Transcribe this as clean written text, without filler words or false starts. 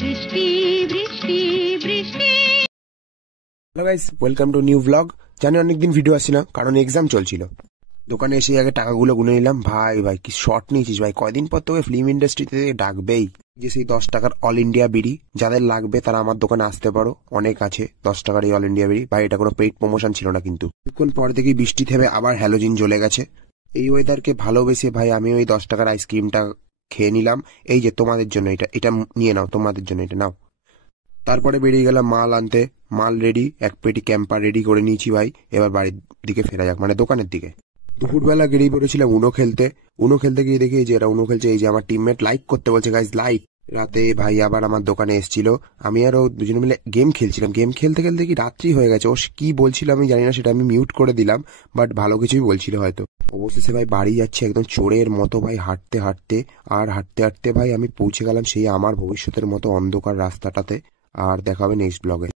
বৃষ্টি বৃষ্টি বৃষ্টি। Hello guys, welcome to new blog. জানি অনেকদিন ভিডিও আসছি না, কারণ এক্সাম চলছিল। দোকানে এসে আগে টাকাগুলো গুনে নিলাম। ভাই ভাই কি শর্ট নিয়েছিস ভাই, কয়দিন পর তোকে ফিল্ম ইন্ডাস্ট্রিতে ডাকবেই। যে সেই 10 টাকার অল ইন্ডিয়া বিড়ি, যাদের লাগবে তারা আমার দোকানে আসতে পারো, অনেক আছে 10 টাকার এই অল ইন্ডিয়া বিড়ি। ভাই এটা কোনো পেইড প্রমোশন ছিল না, কিন্তু কিছুক্ষণ পর দেখি বৃষ্টি থেমে আবার হ্যালোজিন জ্বলে গেছে। এই ওয়েদারকে ভালোবেসে ভাই আমি ওই 10 টাকার আইসক্রিমটা খেয়ে নিলাম। এই যে তোমাদের জন্য এটা, এটা নিয়ে নাও, তোমাদের জন্য এটা নাও। তারপরে বেরিয়ে গেলাম মাল আনতে। মাল রেডি, এক পেটি ক্যাম্পার রেডি করে নিয়েছি ভাই। এবার বাড়ির দিকে ফেরা যাক, মানে দোকানের দিকে। দুপুরবেলা বেরিয়ে পড়েছিলাম উনো খেলতে। উনো খেলতে গিয়ে দেখি যে এরা উনো খেলছে। এই যে আমার টিমমেট লাইক করতে বলছে, গাইজ লাইক। রাতে ভাই আবার আমার দোকানে এসেছিল, আমি আর ও দুজনে মিলে গেম খেলছিলাম। গেম খেলতে খেলতে কি রাত্রি হয়ে গেছে। ও কি বলছিল আমি জানি না, সেটা আমি মিউট করে দিলাম, বাট ভালো কিছুই বলছিল হয়তো। অবশেষে ভাই বাড়ি যাচ্ছে একদম চোরের মতো ভাই, হাঁটতে হাঁটতে। আর হাঁটতে হাঁটতে ভাই আমি পৌঁছে গেলাম সেই আমার ভবিষ্যতের মতো অন্ধকার রাস্তাটাতে। আর দেখা হবে নেক্সট ব্লগে।